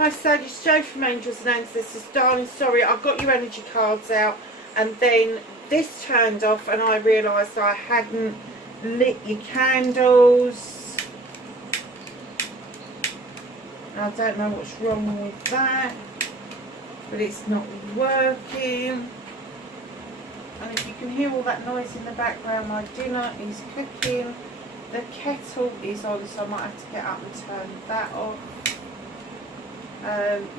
Hi Sage, it's Jo from Angels and Ancestors. Darling, sorry, I got your energy cards out and then this turned off and I realised I hadn't lit your candles. I don't know what's wrong with that, but it's not working. And if you can hear all that noise in the background, my dinner is cooking. The kettle is on, so I might have to get up and turn that off.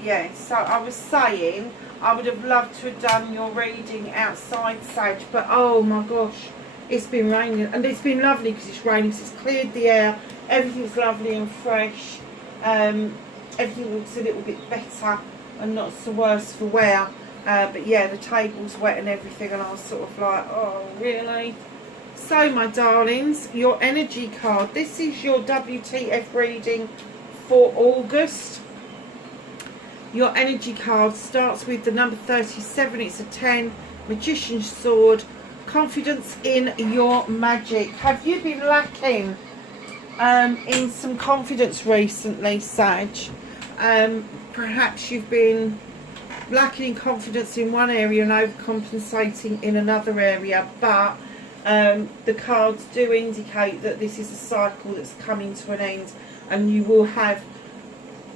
Yeah, so I was saying I would have loved to have done your reading outside, Sage, but oh my gosh, it's been raining, and it's been lovely because it's raining, so it's cleared the air, everything's lovely and fresh, everything looks a little bit better and not so worse for wear, but yeah, the table's wet and everything, and I was sort of like, oh really? So my darlings, your energy card, this is your WTF reading for August. Your energy card starts with the number 37, it's a 10, Magician's Sword, confidence in your magic. Have you been lacking in some confidence recently, Sage? Perhaps you've been lacking in confidence in one area and overcompensating in another area, but the cards do indicate that this is a cycle that's coming to an end, and you will have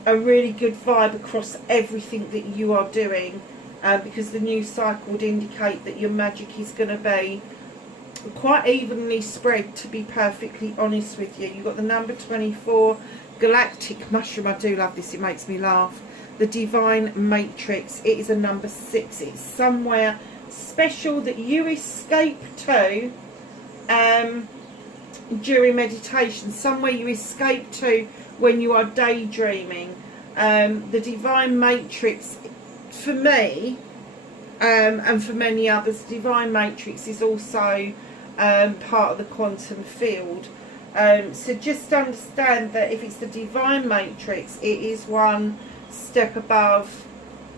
a really good vibe across everything that you are doing, because the new cycle would indicate that your magic is going to be quite evenly spread, to be perfectly honest with you. You've got the number 24, Galactic Mushroom. I do love this, it makes me laugh. The Divine Matrix, it is a number 6. It's somewhere special that you escape to during meditation, somewhere you escape to when you are daydreaming. The Divine Matrix, for me, and for many others, the Divine Matrix is also part of the quantum field. So just understand that if it's the Divine Matrix, it is one step above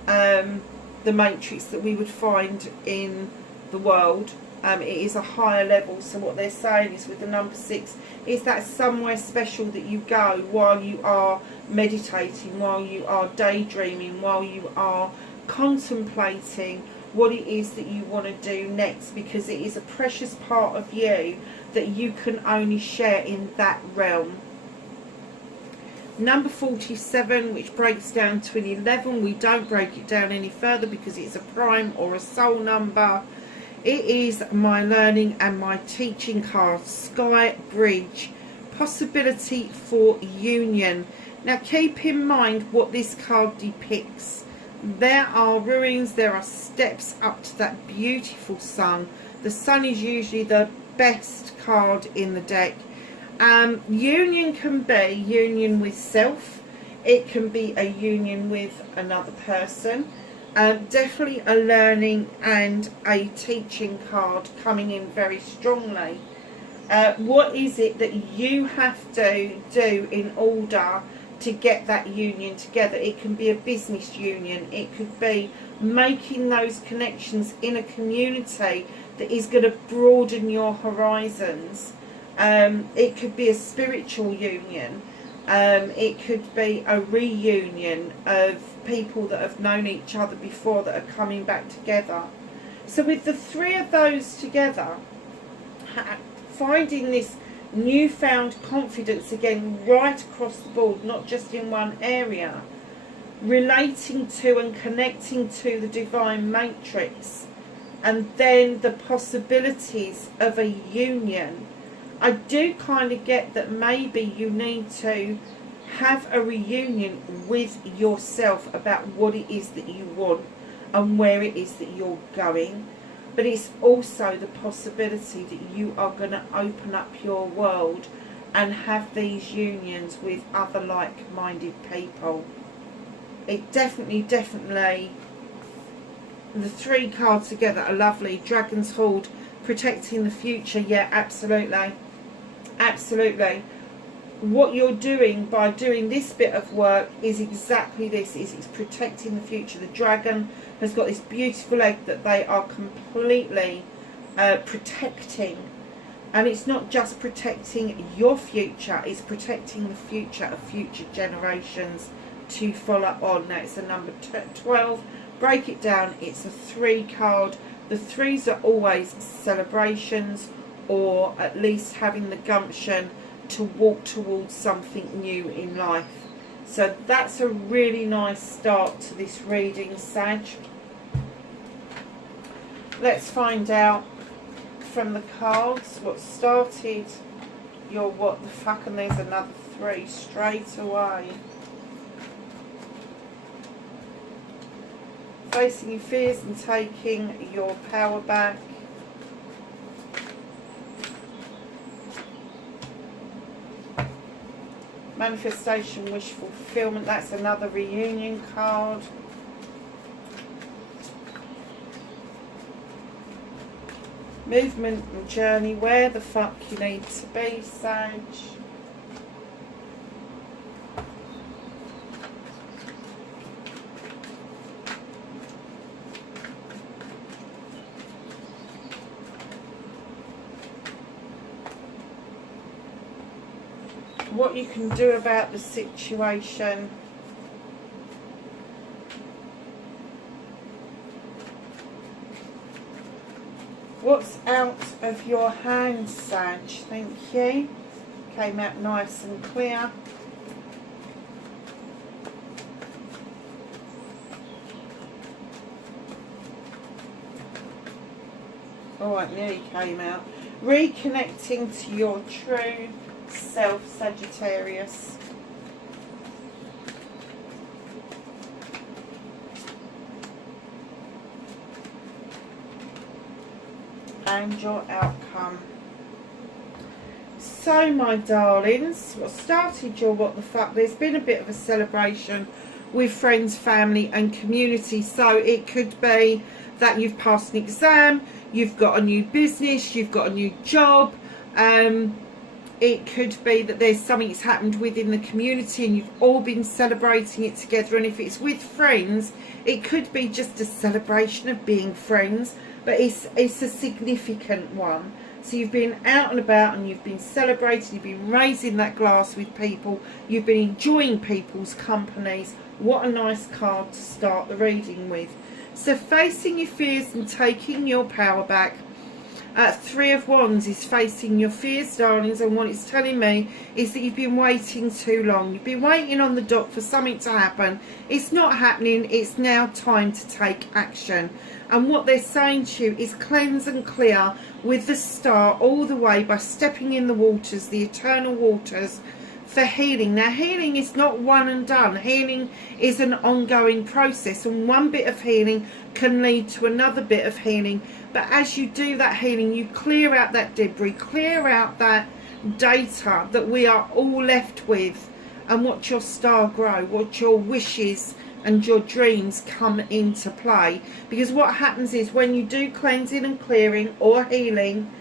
the matrix that we would find in the world. It is a higher level, so what they're saying is with the number 6 is that somewhere special that you go while you are meditating, while you are daydreaming, while you are contemplating what it is that you want to do next, because it is a precious part of you that you can only share in that realm. Number 47, which breaks down to an 11, we don't break it down any further because it's a prime or a soul number. It is my learning and my teaching card, Sky Bridge, possibility for union. Now keep in mind what this card depicts. There are ruins, there are steps up to that beautiful sun. The sun is usually the best card in the deck. Union can be union with self, it can be a union with another person. Definitely a learning and a teaching card coming in very strongly. What is it that you have to do in order to get that union together? It can be a business union, it could be making those connections in a community that is going to broaden your horizons. It could be a spiritual union, it could be a reunion of people that have known each other before that are coming back together. So with the 3 of those together, finding this newfound confidence again right across the board, not just in one area, relating to and connecting to the Divine Matrix, and then the possibilities of a union. I do kind of get that maybe you need to have a reunion with yourself about what it is that you want and where it is that you're going. But it's also the possibility that you are going to open up your world and have these unions with other like-minded people. It definitely, the 3 cards together are lovely. Dragon's Hoard, protecting the future. Yeah, absolutely. Absolutely. What you're doing by doing this bit of work is exactly this, it's protecting the future. The dragon has got this beautiful egg that they are completely protecting, and it's not just protecting your future, it's protecting the future of future generations to follow on. Now it's a number 12. Break it down, it's a 3 card. The 3s are always celebrations, or at least having the gumption to walk towards something new in life. So that's a really nice start to this reading, Sag. Let's find out from the cards what started your what the fuck, and there's another 3 straight away. Facing your fears and taking your power back. Manifestation, wish fulfillment, that's another reunion card. Movement and journey, where the fuck you need to be, Sag. What you can do about the situation. What's out of your hands, Sag? Thank you. Came out nice and clear. Alright, nearly came out. Reconnecting to your true self, Sagittarius. And your outcome. So, my darlings, what started your what the fuck, there's been a bit of a celebration with friends, family and community. So it could be that you've passed an exam, you've got a new business, you've got a new job. It could be that there's something that's happened within the community and you've all been celebrating it together. And if it's with friends, it could be just a celebration of being friends, but it's a significant one. So you've been out and about and you've been celebrating, you've been raising that glass with people, you've been enjoying people's companies. What a nice card to start the reading with. So facing your fears and taking your power back. 3 of Wands is facing your fears, darlings, and what it's telling me is that you've been waiting too long. You've been waiting on the dot for something to happen. It's not happening. It's now time to take action. And what they're saying to you is cleanse and clear with the Star all the way by stepping in the waters, the eternal waters, for healing. Now, healing is not one and done. Healing is an ongoing process, and one bit of healing can lead to another bit of healing. But as you do that healing, you clear out that debris, clear out that data that we are all left with, and watch your star grow, watch your wishes and your dreams come into play. Because what happens is when you do cleansing and clearing or healing,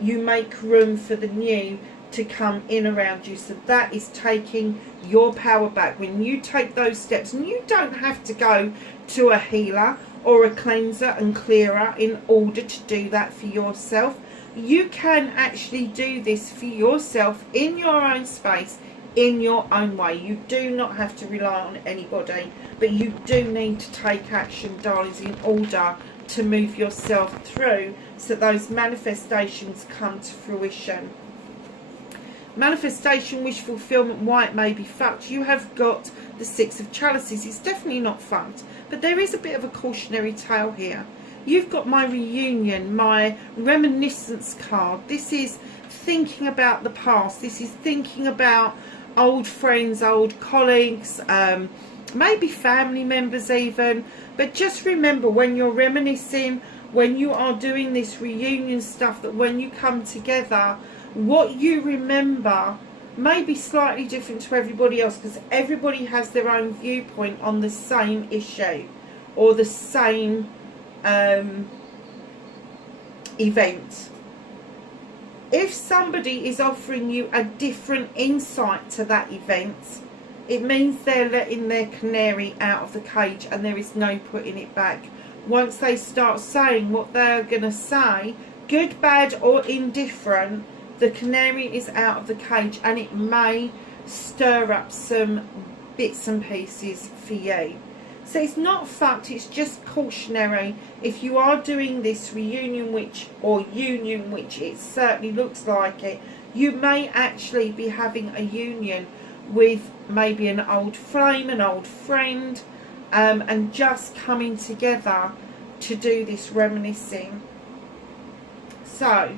you make room for the new to come in around you. So that is taking your power back. When you take those steps, and you don't have to go to a healer or a cleanser and clearer in order to do that for yourself. You can actually do this for yourself in your own space, in your own way. You do not have to rely on anybody, but you do need to take action, darlings, in order to move yourself through so those manifestations come to fruition. Manifestation, wish fulfillment, why it may be fucked. You have got the 6 of Chalices. It's definitely not fucked, but there is a bit of a cautionary tale here. You've got my reunion, my reminiscence card. This is thinking about the past. This is thinking about old friends, old colleagues, maybe family members even. But just remember, when you're reminiscing, when you are doing this reunion stuff, that when you come together, what you remember may be slightly different to everybody else, because everybody has their own viewpoint on the same issue or the same event. If somebody is offering you a different insight to that event, it means they're letting their canary out of the cage and there is no putting it back. Once they start saying what they're going to say, good, bad or indifferent, the canary is out of the cage, and it may stir up some bits and pieces for you. So it's not fucked, it's just cautionary. If you are doing this reunion, which it certainly looks like it, you may actually be having a union with maybe an old flame, an old friend, and just coming together to do this reminiscing. So,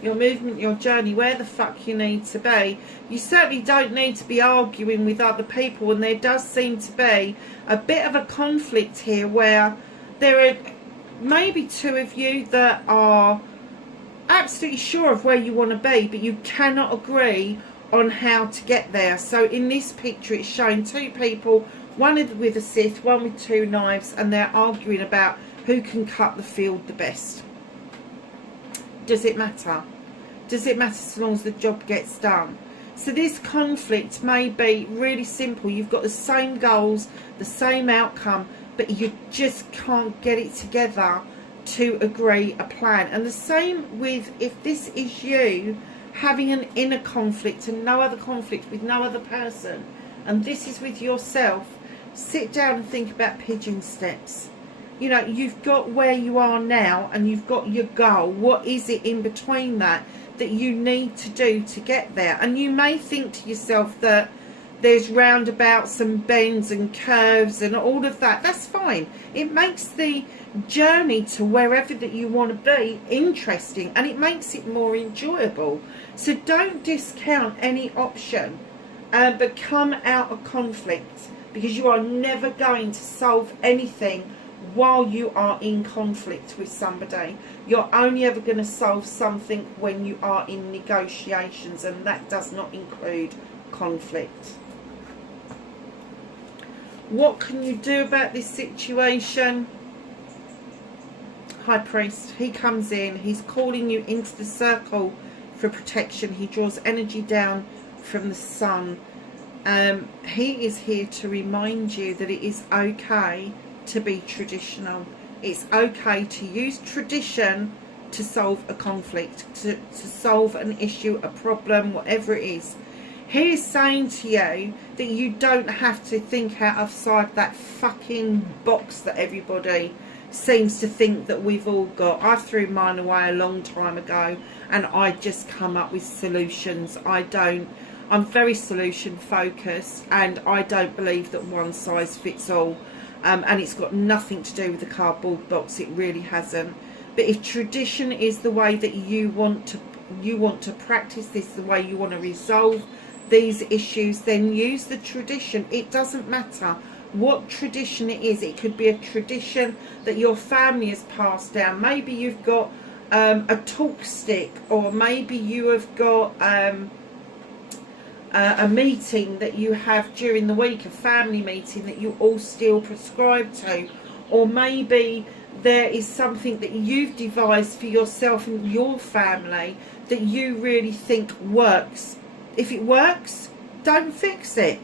your movement, your journey, where the fuck you need to be. You certainly don't need to be arguing with other people, and there does seem to be a bit of a conflict here where there are maybe two of you that are absolutely sure of where you want to be, but you cannot agree on how to get there. So in this picture it's showing two people, one with a scythe, one with two knives, and they're arguing about who can cut the field the best. Does it matter? Does it matter so long as the job gets done? So this conflict may be really simple. You've got the same goals, the same outcome, but you just can't get it together to agree a plan. And the same with, if this is you having an inner conflict and no other conflict with no other person, and this is with yourself, sit down and think about pigeon steps. You know, you've got where you are now and you've got your goal. What is it in between that you need to do to get there? And you may think to yourself that there's roundabouts and bends and curves and all of that. That's fine. It makes the journey to wherever that you want to be interesting, and it makes it more enjoyable. So don't discount any option, but come out of conflict, because you are never going to solve anything while you are in conflict with somebody. You're only ever going to solve something when you are in negotiations, and that does not include conflict. What can you do about this situation? High Priest, he comes in, he's calling you into the circle for protection. He draws energy down from the sun. He is here to remind you that it is okay to be traditional. It's okay to use tradition to solve a conflict, to solve an issue, a problem, whatever it is. He is saying to you that you don't have to think outside that fucking box that everybody seems to think that we've all got. I threw mine away a long time ago, and I just come up with solutions. I'm very solution focused, and I don't believe that one size fits all. And it's got nothing to do with the cardboard box. It really hasn't. But if tradition is the way that you want to practice this, the way you want to resolve these issues, then use the tradition. It doesn't matter what tradition it is. It could be a tradition that your family has passed down. Maybe you've got a talk stick, or maybe you have got a meeting that you have during the week, a family meeting that you all still prescribe to, or maybe there is something that you've devised for yourself and your family that you really think works. If it works, don't fix it.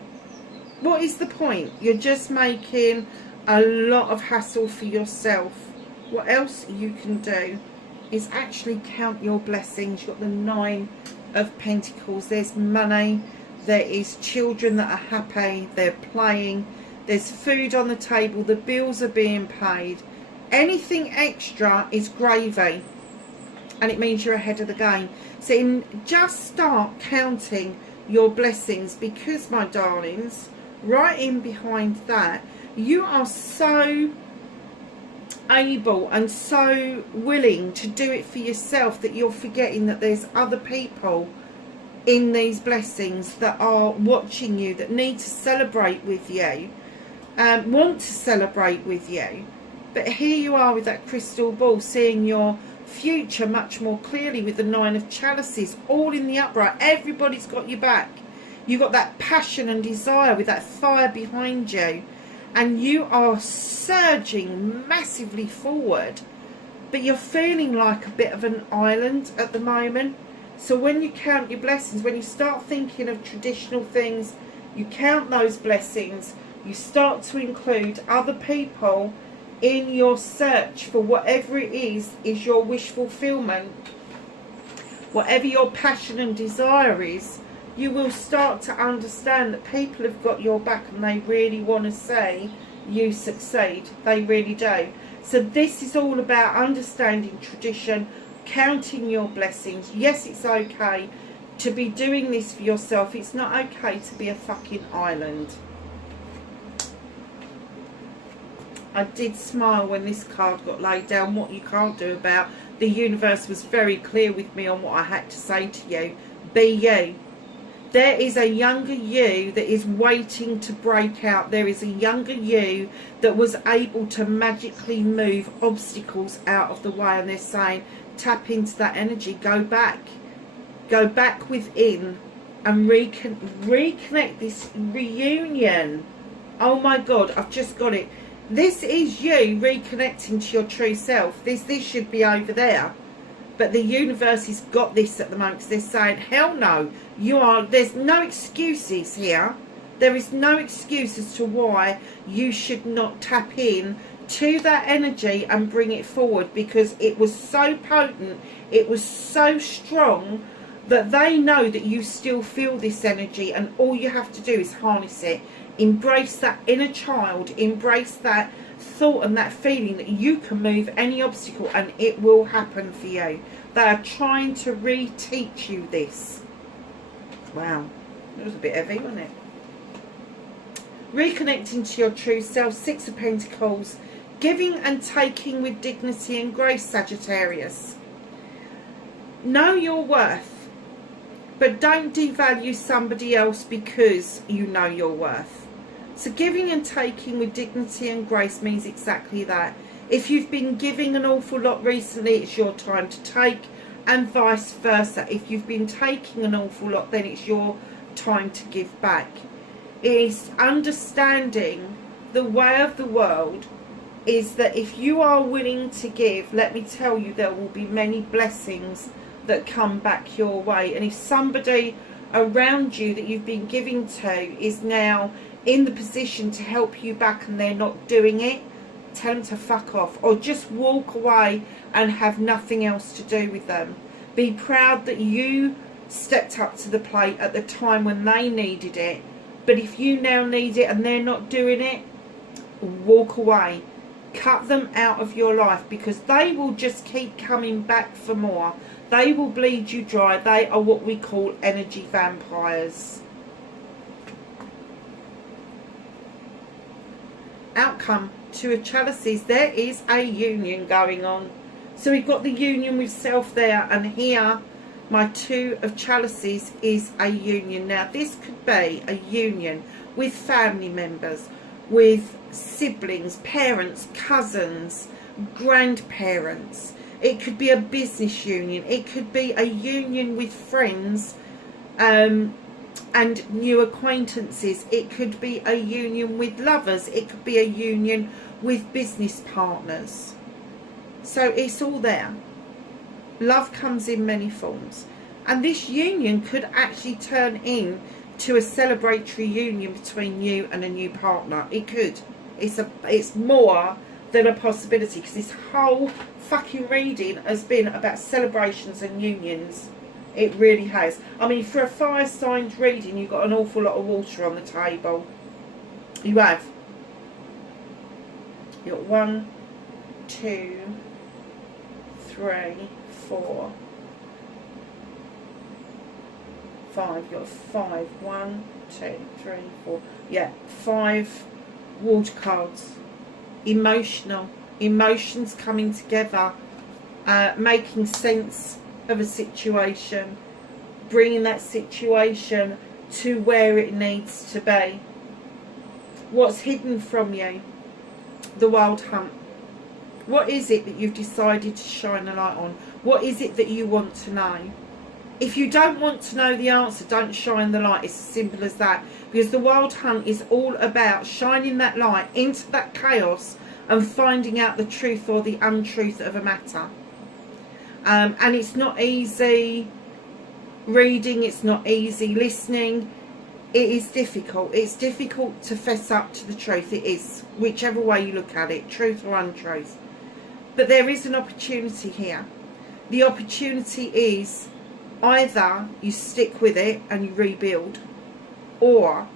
What is the point? You're just making a lot of hassle for yourself. What else you can do is actually count your blessings. You've got the 9 of Pentacles. There's money, there is children that are happy, they're playing, there's food on the table, the bills are being paid. Anything extra is gravy, and it means you're ahead of the game. So just start counting your blessings, because, my darlings, right in behind that, you are so able and so willing to do it for yourself that you're forgetting that there's other people in these blessings that are watching you, that need to celebrate with you, want to celebrate with you. But here you are with that crystal ball, seeing your future much more clearly with the 9 of Chalices, all in the upright. Everybody's got your back. You've got that passion and desire with that fire behind you, and you are surging massively forward, but you're feeling like a bit of an island at the moment. So when you count your blessings, when you start thinking of traditional things, you count those blessings, you start to include other people in your search for whatever it is your wish fulfillment, whatever your passion and desire is, you will start to understand that people have got your back and they really want to see you succeed. They really do. So this is all about understanding tradition, counting your blessings. Yes, it's okay to be doing this for yourself. It's not okay to be a fucking island. I did smile when this card got laid down. What you can't do about, the universe was very clear with me on what I had to say to you. Be you. There is a younger you that is waiting to break out. There is a younger you that was able to magically move obstacles out of the way. And they're saying, tap into that energy. Go back. Go back within and reconnect this reunion. Oh my God, I've just got it. This is you reconnecting to your true self. This should be over there. But the universe has got this at the moment because they're saying, hell no, there's no excuses here. There is no excuse as to why you should not tap in to that energy and bring it forward, because it was so potent, it was so strong that they know that you still feel this energy, and all you have to do is harness it. Embrace that inner child, embrace that thought and that feeling that you can move any obstacle and it will happen for you. They are trying to reteach you this. Wow, it was a bit heavy, wasn't it? Reconnecting to your true self, Six of Pentacles, giving and taking with dignity and grace, Sagittarius. Know your worth, but don't devalue somebody else because you know your worth. So giving and taking with dignity and grace means exactly that. If you've been giving an awful lot recently, it's your time to take, and vice versa. If you've been taking an awful lot, then it's your time to give back. It is understanding the way of the world is that if you are willing to give, let me tell you, there will be many blessings that come back your way. And if somebody around you that you've been giving to is now in the position to help you back and they're not doing it, tell them to fuck off, or just walk away and have nothing else to do with them. Be proud that you stepped up to the plate at the time when they needed it, but if you now need it and they're not doing it, walk away. Cut them out of your life, because they will just keep coming back for more. They will bleed you dry. They are what we call energy vampires. Outcome, Two of Chalices. There is a union going on. So we've got the union with self there, and here my Two of Chalices is a union. Now this could be a union with family members, with siblings, parents, cousins, grandparents. It could be a business union. It could be a union with friends and new acquaintances. It could be a union with lovers. It could be a union with business partners. So it's all there. Love comes in many forms, and this union could actually turn in to a celebratory union between you and a new partner. It could. It's more than a possibility, because this whole fucking reading has been about celebrations and unions. It really has. I mean, for a fire signs reading, you've got an awful lot of water on the table. You have. You've got 1, 2, 3, 4, 5. You've got 5. 1, 2, 3, 4. Yeah, 5 water cards. Emotional. Emotions coming together. Making sense of a situation, bringing that situation to where it needs to be. What's hidden from you? The wild hunt. What is it that you've decided to shine a light on? What is it that you want to know? If you don't want to know the answer, don't shine the light. It's as simple as that. Because the wild hunt is all about shining that light into that chaos and finding out the truth or the untruth of a matter. And it's not easy reading, it's not easy listening. It is difficult. It's difficult to fess up to the truth. It is, whichever way you look at it, truth or untruth. But there is an opportunity here. The opportunity is Either you stick with it and you rebuild, or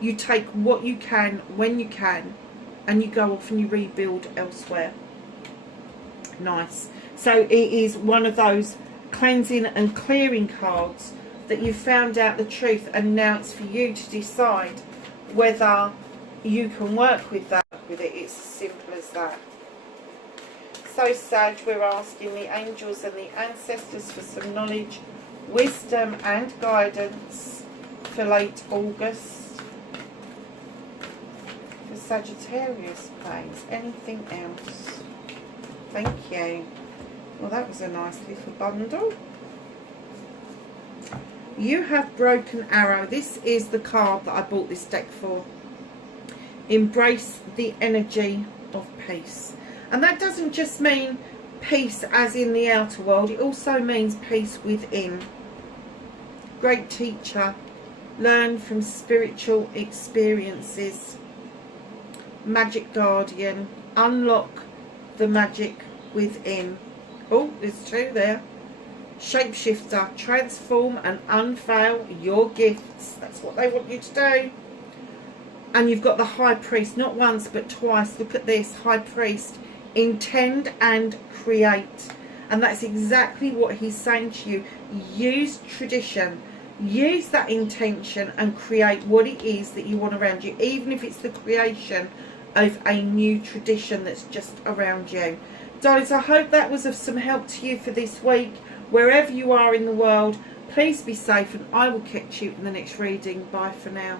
you take what you can when you can and you go off and you rebuild elsewhere. Nice. So it is one of those cleansing and clearing cards that you found out the truth, and now it's for you to decide whether you can work with that. With it, it's as simple as that. So Sag, we're asking the angels and the ancestors for some knowledge, wisdom and guidance for late August. For Sagittarius, please. Anything else? Thank you. Well, that was a nice little bundle. You have Broken Arrow. This is the card that I bought this deck for. Embrace the energy of peace. And that doesn't just mean peace as in the outer world. It also means peace within. Great teacher. Learn from spiritual experiences. Magic guardian. Unlock the magic within. Oh, there's two there. Shapeshifter. Transform and unveil your gifts. That's what they want you to do. And you've got the High Priest, not once but twice. Look at this, High Priest. Intend and create. And that's exactly what he's saying to you. Use tradition. Use that intention and create what it is that you want around you. Even if it's the creation of a new tradition that's just around you. Darlings, I hope that was of some help to you for this week. Wherever you are in the world, please be safe, and I will catch you in the next reading. Bye for now.